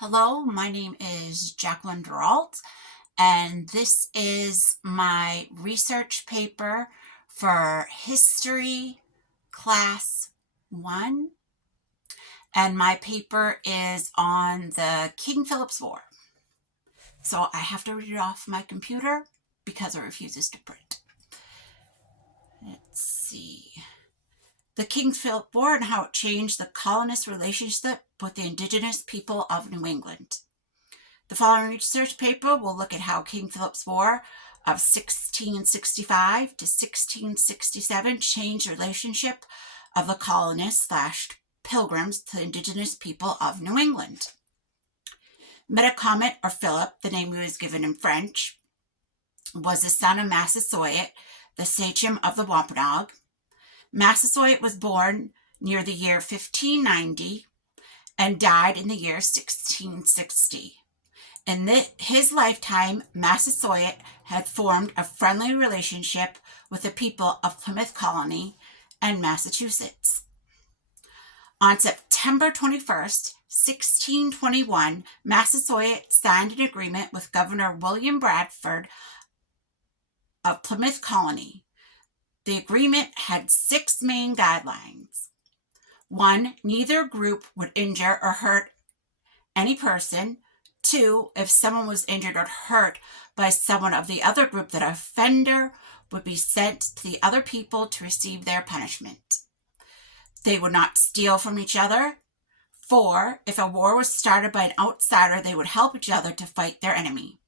Hello, my name is Jacqueline Duralt, and this is my research paper for History Class 1, and my paper is on the King Philip's War. So I have to read it off my computer because it refuses to print. Let's see. The King Philip War and how it changed the colonist relationship with the indigenous people of New England. The following research paper will look at how King Philip's War of 1665 to 1667 changed the relationship of the colonists/pilgrims to the indigenous people of New England. Metacomet, or Philip, the name he was given in French, was the son of Massasoit, the sachem of the Wampanoag. Massasoit was born near the year 1590 and died in the year 1660. In his lifetime, Massasoit had formed a friendly relationship with the people of Plymouth Colony and Massachusetts. On September 21st, 1621, Massasoit signed an agreement with Governor William Bradford of Plymouth Colony. The agreement had 6 main guidelines. 1. Neither group would injure or hurt any person. 2. If someone was injured or hurt by someone of the other group, that offender would be sent to the other people to receive their punishment. They would not steal from each other. 4. If a war was started by an outsider, they would help each other to fight their enemy.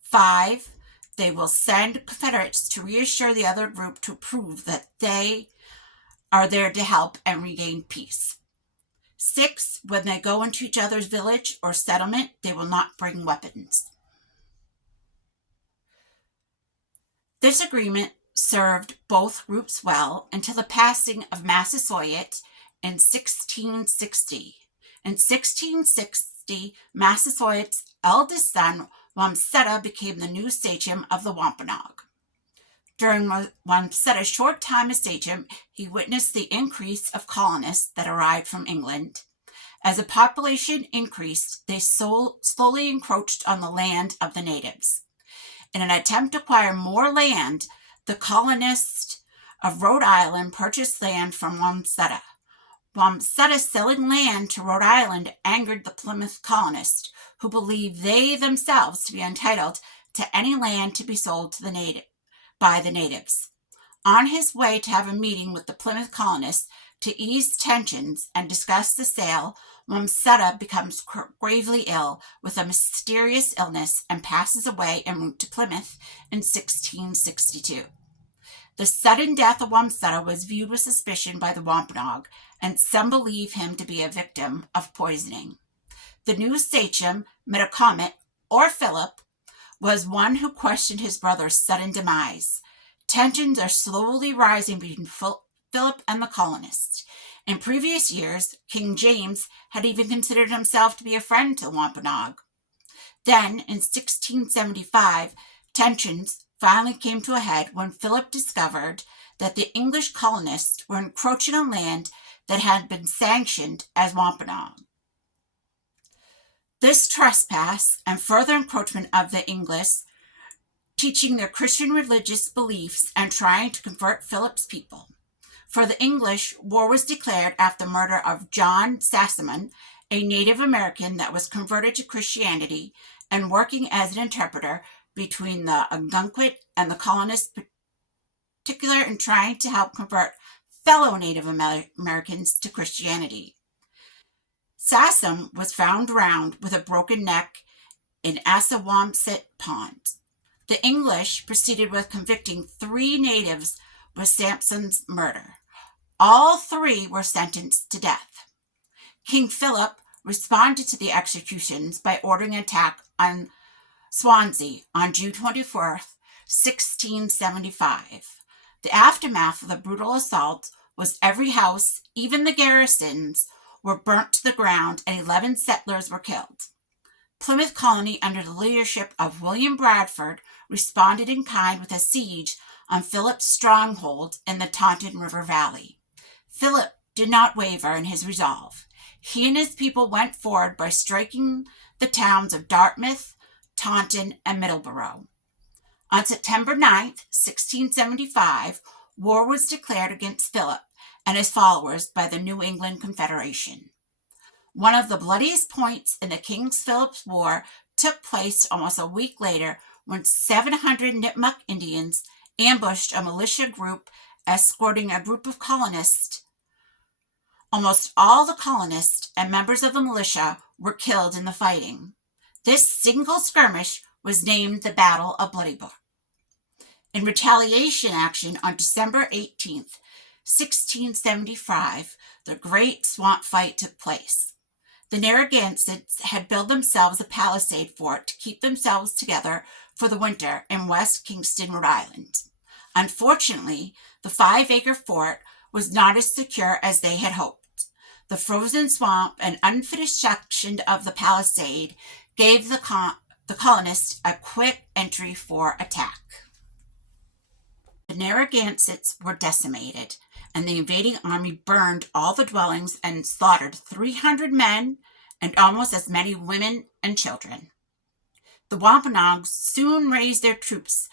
5. They will send Confederates to reassure the other group to prove that they are there to help and regain peace. 6. When they go into each other's village or settlement, they will not bring weapons. This agreement served both groups well until the passing of Massasoit in 1660. In 1660, Massasoit's eldest son, Wamsutta, became the new sachem of the Wampanoag. During Wamsutta's short time as sachem, he witnessed the increase of colonists that arrived from England. As the population increased, they slowly encroached on the land of the natives. In an attempt to acquire more land, the colonists of Rhode Island purchased land from Wamsutta. Wamsutta selling land to Rhode Island angered the Plymouth colonists, who believed they themselves to be entitled to any land to be sold to by the natives. On his way to have a meeting with the Plymouth colonists to ease tensions and discuss the sale, Wamsutta becomes gravely ill with a mysterious illness and passes away en route to Plymouth in 1662. The sudden death of Wamsutta was viewed with suspicion by the Wampanoag, and some believe him to be a victim of poisoning. The new sachem, Metacomet, or Philip, was one who questioned his brother's sudden demise. Tensions are slowly rising between Philip and the colonists. In previous years, King James had even considered himself to be a friend to the Wampanoag. Then, in 1675, tensions finally came to a head when Philip discovered that the English colonists were encroaching on land that had been sanctioned as Wampanoag. This trespass and further encroachment of the English, teaching their Christian religious beliefs and trying to convert Philip's people. For the English, war was declared after the murder of John Sassamon, a Native American that was converted to Christianity and working as an interpreter between the Algonquin and the colonists, particular in trying to help convert fellow Native Americans to Christianity. Sassam was found drowned with a broken neck in Assawamsett Pond. The English proceeded with convicting 3 natives with Sampson's murder. All 3 were sentenced to death. King Philip responded to the executions by ordering an attack on Swansea on June 24th, 1675. The aftermath of the brutal assault was every house, even the garrisons, were burnt to the ground and 11 settlers were killed. Plymouth Colony, under the leadership of William Bradford, responded in kind with a siege on Philip's stronghold in the Taunton River Valley. Philip did not waver in his resolve. he and his people went forward by striking the towns of Dartmouth, Taunton, and Middleborough. On September 9th, 1675, war was declared against Philip and his followers by the New England Confederation. One of the bloodiest points in the King Philip's War took place almost a week later when 700 Nipmuc Indians ambushed a militia group escorting a group of colonists. Almost all the colonists and members of the militia were killed in the fighting. This single skirmish was named the Battle of Bloody Brook. In retaliation action on December 18th, 1675, the Great Swamp Fight took place. The Narragansetts had built themselves a palisade fort to keep themselves together for the winter in West Kingston, Rhode Island. Unfortunately, the 5-acre fort was not as secure as they had hoped. The frozen swamp and unfinished section of the palisade gave the colonists a quick entry for attack. The Narragansetts were decimated, and the invading army burned all the dwellings and slaughtered 300 men and almost as many women and children. The Wampanoags soon raised their troops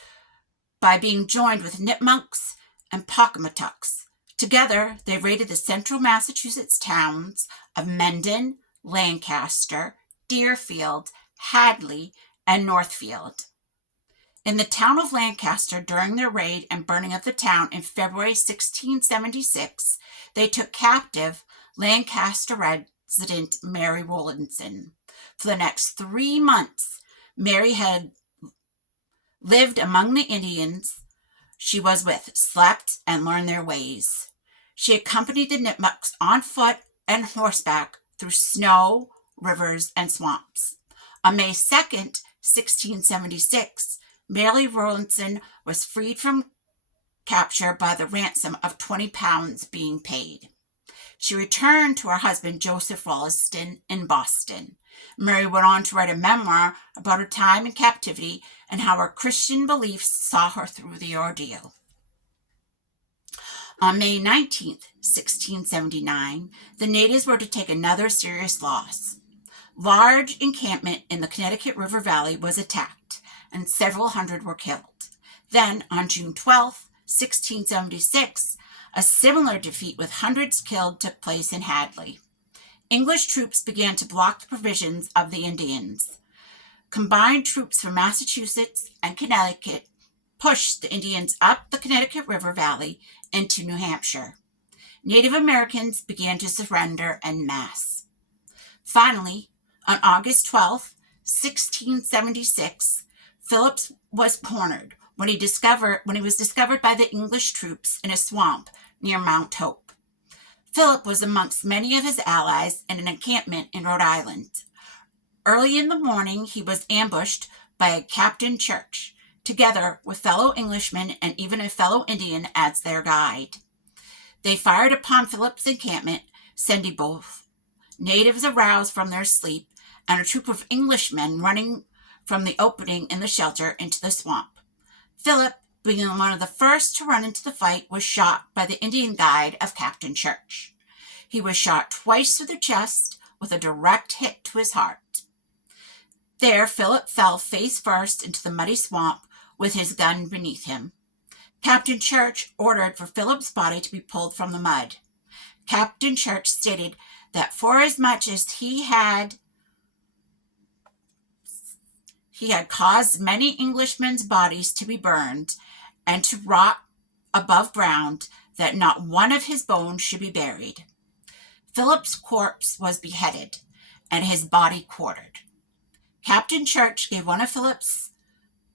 by being joined with Nipmunks and Pocumtucks. Together, they raided the central Massachusetts towns of Mendon, Lancaster, Deerfield, Hadley, and Northfield. In the town of Lancaster, during their raid and burning of the town in February 1676, they took captive Lancaster resident Mary Rowlandson. For the next 3 months, Mary had lived among the Indians she was with, slept, and learned their ways. She accompanied the Nipmucs on foot and horseback through snow, rivers, and swamps. On May 2nd, 1676, Mary Rowlandson was freed from capture by the ransom of 20 pounds being paid. She returned to her husband, Joseph Wollaston, in Boston. Mary went on to write a memoir about her time in captivity and how her Christian beliefs saw her through the ordeal. On May 19th, 1679, the natives were to take another serious loss. Large encampment in the Connecticut River Valley was attacked, and several hundred were killed. Then, on June 12, 1676, a similar defeat with hundreds killed took place in Hadley. English troops began to block the provisions of the Indians. Combined troops from Massachusetts and Connecticut pushed the Indians up the Connecticut River Valley into New Hampshire. Native Americans began to surrender en masse. Finally, on August 12, 1676, Philip was cornered when he was discovered by the English troops in a swamp near Mount Hope. Philip was amongst many of his allies in an encampment in Rhode Island. Early in the morning, he was ambushed by Captain Church, together with fellow Englishmen and even a fellow Indian as their guide. They fired upon Philip's encampment, sending both natives aroused from their sleep and a troop of Englishmen running from the opening in the shelter into the swamp. Philip, being one of the first to run into the fight, was shot by the Indian guide of Captain Church. He was shot twice through the chest with a direct hit to his heart. There, Philip fell face first into the muddy swamp with his gun beneath him. Captain Church ordered for Philip's body to be pulled from the mud. Captain Church stated that forasmuch as he had caused many Englishmen's bodies to be burned and to rot above ground, that not one of his bones should be buried. Philip's corpse was beheaded and his body quartered. Captain Church gave one of Philip's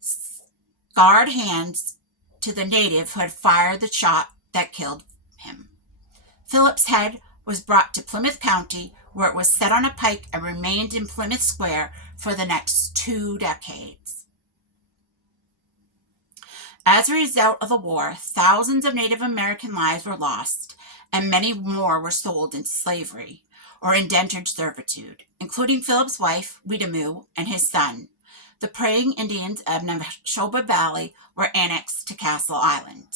scarred hands to the native who had fired the shot that killed him. Philip's head was brought to Plymouth County, where it was set on a pike and remained in Plymouth Square for the next 2 decades. As a result of the war, thousands of Native American lives were lost, and many more were sold into slavery or indentured servitude, including Philip's wife, Weetamoo, and his son. The praying Indians of Neshoba Valley were annexed to Castle Island.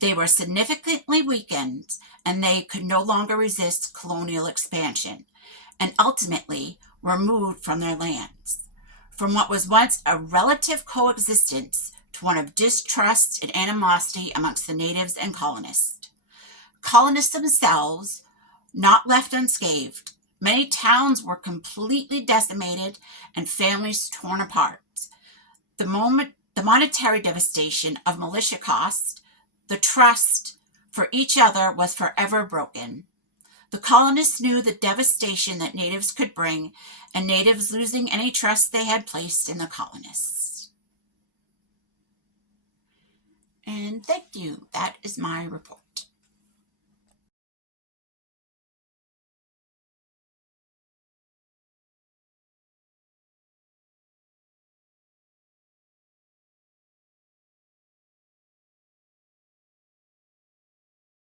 They were significantly weakened, and they could no longer resist colonial expansion. and ultimately were moved from their lands, from what was once a relative coexistence to one of distrust and animosity amongst the natives and colonists. Colonists themselves not left unscathed. Many towns were completely decimated and families torn apart. The monetary devastation of militia cost, the trust for each other was forever broken. The colonists knew the devastation that natives could bring, and natives losing any trust they had placed in the colonists. And thank you. That is my report.